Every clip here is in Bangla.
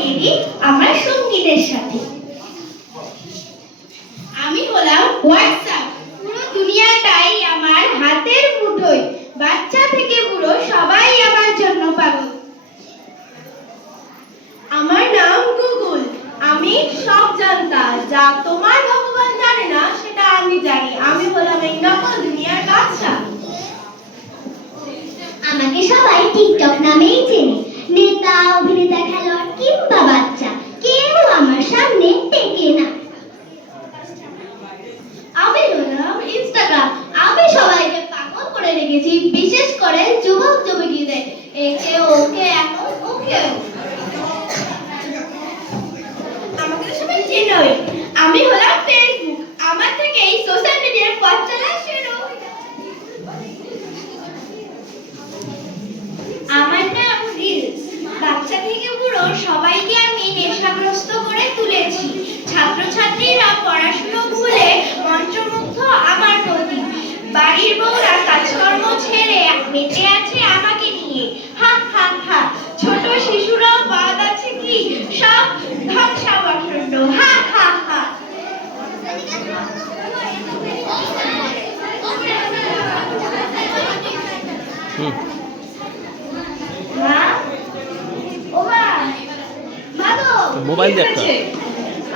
দেরি আমার সঙ্গীদের সাথে। আমি হলাম হোয়াটসঅ্যাপ, পুরো দুনিয়াটাই আমার হাতের মুঠোয়, বাচ্চা থেকে বুড়ো সবাই আমার জন্য পাগল। আমার নাম গুগল, আমি সব জানতা, যা তোমার ভগবান জানে না সেটা আমি জানি। আমি হলাম এই নকল দুনিয়ার বাদশা। আমাকে সবাই টিকটক নামেই চেনে, নেতা, অভিনেতা, খেলোয়াড় কিংবা বাচ্চা, কেউ আমার সামনে টেকে না। আমি হলাম ইনস্টাগ্রাম, আমি সবাইকে পাগল করে রেখেছি, বিশেষ করে যুবক যুবতীদের, একে ওকে এখন ওকে। আমাকে সবাই চেনই। আমি হলাম ফেসবুক, আমার থেকে এই সোশ্যাল মিডিয়ার পথ চলা শুরু। আমার নাম রিলস, বাচ্চা থেকে বুড়ো সবাইকে আমি নেশাগ্রস্ত করে তুলেছি। ছাত্রছাত্রীরা পড়াশুনো ভুলে মন্ত্রমুগ্ধ আমার প্রতি, বাড়ির বউরা কাজকর্ম ছেড়ে মেতে আছে আমাকে নিয়ে। হা হা হা, ছোট শিশুরাও বাদ আছে কি, সব ধ্বংসাবশেষ। হা হা হা। মা, ও মা, মা গো, মোবাইল দে একটা।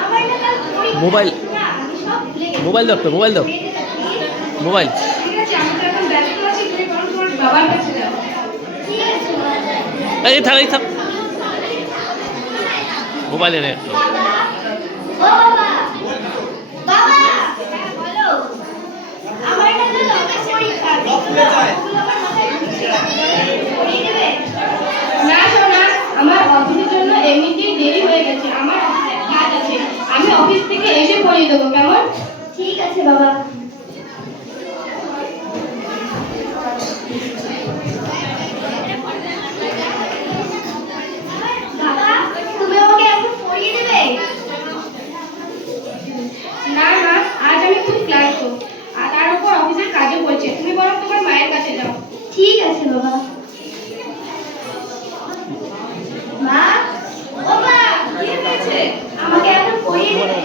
আমার না কাল পরীক্ষা। মোবাইল না, আমি সব ভুলে গেছি। মোবাইল দাও একটা, মোবাইল দাও, মোবাইল। ঠিক আছে, আমি তো এখন ব্যস্ত আছি, তুমি বরং তোমার বাবার কাছে যাও। ঠিক আছে মা। এই থাক, এই থাক, মোবাইল এনে একটা। বাবা, ও বাবা, বাবা, হ্যাঁ বলো। আমার না কাল অনেক পরীক্ষা, ওগুলো আমার মাথায় ঢুকছে না। পড়িয়ে দেবে? না সোনা, আমার অফিসের জন্য এমনিতেই দেরি হয়ে গেছে, আমার অফিসে কাজ আছে, আমি অফিস থেকে এসে পড়িয়ে দেবো, কেমন? ঠিক আছে বাবা। বাবা, তুমি আমাকে এখন পড়িয়ে দেবে? না না, আজ আমি খুব ক্লান্ত, আর তার উপর অফিসের কাজও পড়ছে, তুমি বরং তোমার মায়ের কাছে যাও। ঠিক আছে বাবা। মা, ও মা, কি হয়েছে? আমাকে এখন পড়িয়ে দেবে?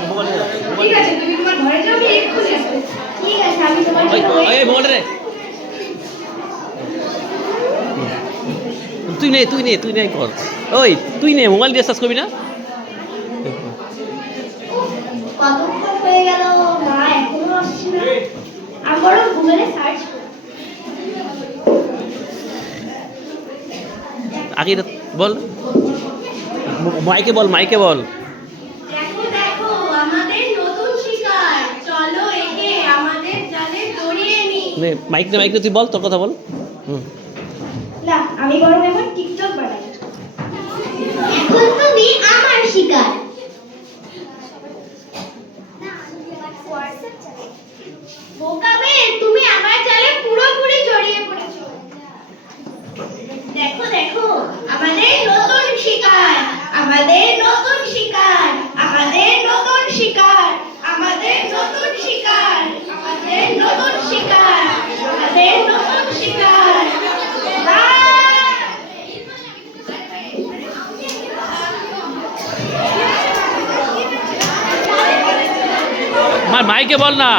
ঠিক আছে, তুমি তোমার ঘরে যাও, আমি এক্ষুনি আসবো। ঠিক আছে, আমি তোমার জন্য wait মোবাইল রে, তুই নে কর। ওই তুই নে, মোবাইল দিয়ে সার্চ করবি না? কতক্ষণ হয়ে গেল, মা এখনো আসছে না। আমি বরং গুগলে সার্চ করি। আগে বল, মাইকে বল, মাইকে বল। দেখো দেখো, আমাদের নতুন শিকার, চলো একে আমাদের জালে জড়িয়ে নি। নে মাইক নে, মাইক নে, তুই বল, তোর কথা বল। না, আমি বরং এখন টিকটক বানাই। এখন তুমি আমার শিকার। বোকাবে, তুমি আমার জালে পুরোপুরি জড়িয়ে পড়েছো। দেখো দেখো, আমাদের নতুন শিকার, আমাদের নতুন শিকার, আমাদের নতুন শিকার, আমাদের নতুন শিকার, আমাদের নতুন শিকার, আমাদের নতুন শিকার। মাইকে বল না।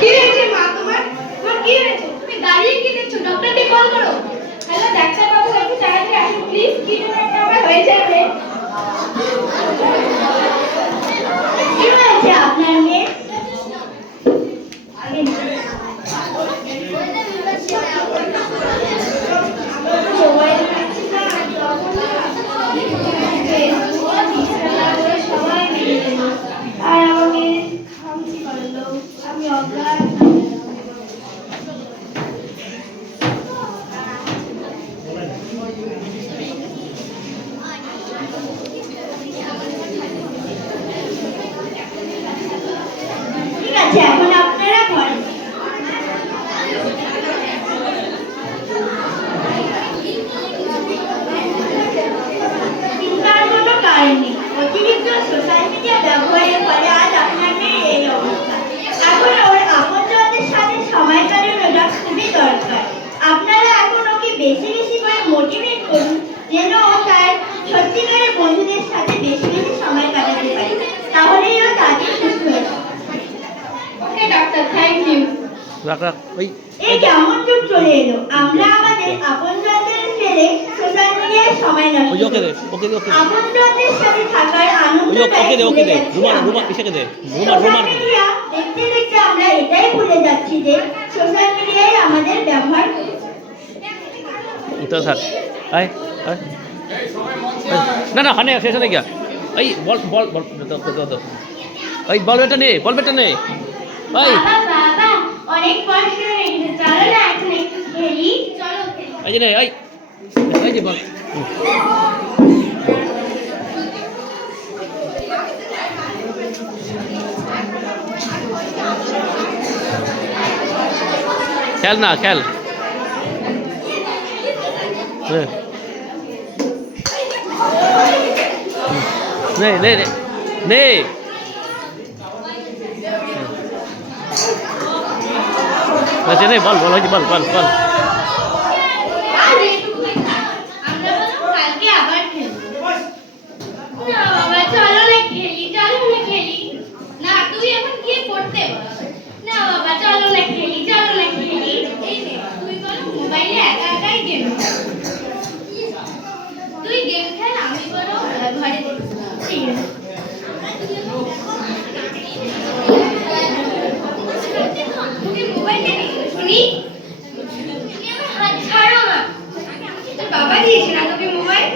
কি হয়েছে মা, তোমার কি হয়েছে? তুমি দাঁড়িয়ে কি দেখছো? ডক্টরকে কল করো। হ্যালো ডাক্তার বাবু, একটু তাড়াতাড়ি আসুন প্লিজ, কি যেন একটা আমার হয়ে যাবে। কি হয়েছে আপনার মেয়ে? মোবাইল খাচ্ছি না, সবাই মেরে দিল, আর আমাকে খামচি করলো, আমি অজ্ঞান। বেশি বেশি করে মোটিভেট করুন, যেন ও তার সত্যিকারের বন্ধুদের সাথে বেশি বেশি সময় কাটাতে পারে। তাহলেই ও তাড়াতাড়ি সুস্থ হয়ে যাবে। ওকে ডাক্তার, থ্যাংক ইউ। রাখ রাখ ওই এই কেমন যুগ চলে এলো, আমরা আমাদের আপনজনদের ফেলে সোশ্যাল মিডিয়ায় সময় ওই নষ্ট ওকে দে করি। ওকে দে ওকে দে আপনজনদের সাথে থাকার ওই আনন্দটাই ওকে দে ওকে ভুলে দে যাচ্ছি রুমাল আমরা। রুমাল ইসেকে দে রুমাল সোশ্যাল রুমাল মিডিয়া দেখতে দেখতে আমরা এটাই ভুলে যাচ্ছি যে সোশ্যাল মিডিয়ায় আমাদের ব্যবহার তো থাক আয় আয় না না হানে শেষ হয়ে গিয়া এই বল বল বল তো এই বল বেটা নে বল বেটা নে এই বাবা বাবা অনেক পড়াশোনা হয়ে গেছে, চলো না এখন একটু খেলি। চলো এই যে নে এই যে বল খেল না খেল নে নে নে নে আচ্ছা নে বল বল বল বল বল আর এটুকুই থাক। আমরা বরং কালকে আবার খেলবো। না বাবা, চলো না খেলি, চলো না খেলি। না, তুই এখন গিয়ে পড়তে বস। না বাবা, চলো না খেলি, চলো না খেলি। এই নে, তুই বরং মোবাইলে একা একাই গেম খেল। তুই গেম খেল, আমি বরং ঘরে দেখি। ঠিক আছে। তুই মোবাইল দে, শুনি। তুমি আমার হাত ছাড়ো না। তোর বাবা দিয়েছে না তোকে মোবাইল?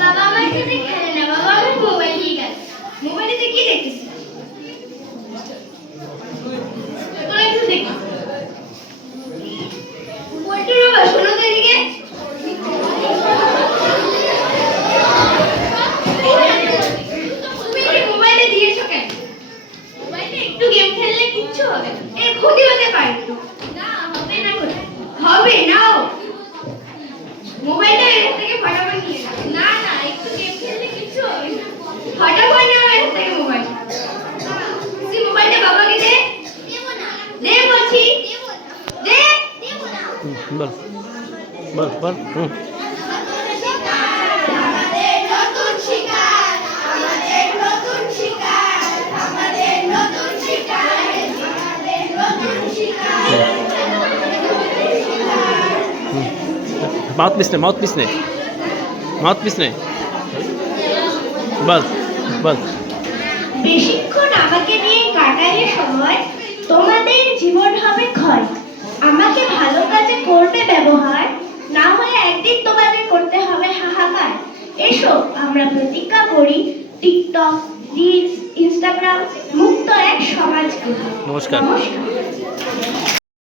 বাবা আমার সাথে খেলে না, বাবা আমার মোবাইল দিয়ে গেছে। মোবাইলেতে কি দেখছিস? তোরা একটু দেখিস। পল্টুর বাবা, শোনো তো এদিকে। তুমি এই মোবাইলে দিয়েছো কেন? মোবাইলে একটু গেম খেললে কিচ্ছু হবে না। এর ক্ষতি হতে পারে। না, হবে না ক্ষতি। হবে নাও। মোবাইলটা এর থেকে ফটাফট নিয়ে নাও। না না, একটু গেম খেললে কিচ্ছু হবে না। ফটাফট নাও এর থেকে মোবাইল। তুই মোবাইলটা বাবাকে দে। দেব না। দে বলছি। দেব না। দে। দেব না। বল বল বল আমাদের নতুন শিকার, আমাদের নতুন শিকার, আমাদের নতুন শিকার, আমাদের নতুন শিকার। মাউথ পিস নে বল বল বেশিক্ষণ আমাকে নিয়ে কাটালে সময়, তোমাদের জীবন হবে ক্ষয়। আমাকে ভালো কাজে করবে ব্যবহার, না হলে একদিন তোমাদের করতে হবে হাহাকার। এসো আমরা প্রতিজ্ঞা করি, টিকটক, রিলস, ইনস্টাগ্রাম মুক্ত এক সমাজ গড়ি। নমস্কার। নমস্কার।